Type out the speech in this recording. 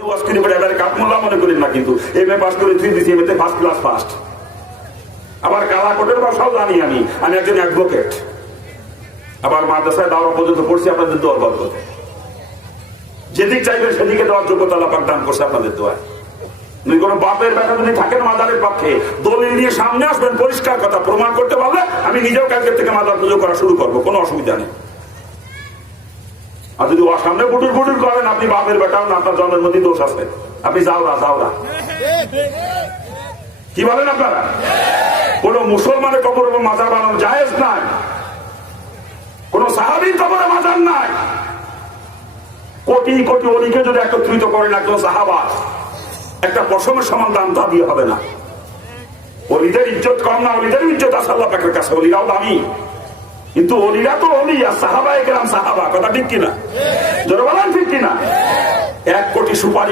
মনে করেন না, কিন্তু এম এ পাস করে ফার্স্ট ক্লাস ফার্স্ট। আবার কালা কোটের ভাষাও জানি আমি একজন অ্যাডভোকেট। আবার মাদ্রাসায় দাওয়া পর্যন্ত পড়ছি আপনাদের দোয়ার বরকতে। যেদিক চাইবেন সেদিকে দেওয়ার যোগ্যতা আল্লাহ পাক দান করছে আপনাদের দোয়ায়। কোন বাপের বেটা যদি থাকেন মাদারের পক্ষে, দলিল নিয়ে সামনে আসবেন, পরিষ্কার কথা প্রমাণ করতে পারলে আমি নিজেও কালকের থেকে মাদার পুজো করা শুরু করবো, কোনো অসুবিধা নেই। আর যদি সামনে বুটুর বুটুর করেন, আপনি বাপের বেটাও না, আপনার জন্মের মধ্যে দোষ আছে, আপনি যাওরা যাওরা। কি বলেন আপনারা? কোন মুসলমানের কবর এবং মাজার বানানো জায়েজ নাই, কোন সাহাবীর কবরে মাজার নাই। কোটি কোটি অলিকে যদি একত্রিত করেন একজন সাহাবা, একটা পশমের সমান দাম তা দিয়ে হবে না। অলিদের ইজ্জত কম না, অলিদের ইজ্জত আছে আল্লাহ পাকের কাছে, অলিরাও দামি। কিন্তু অলিরা তো অলি, আর সাহাবায়ে কেরাম সাহাবা, কথা ঠিক কিনা? জোরে বলেন ঠিক কিনা? 1 কোটি সুপারি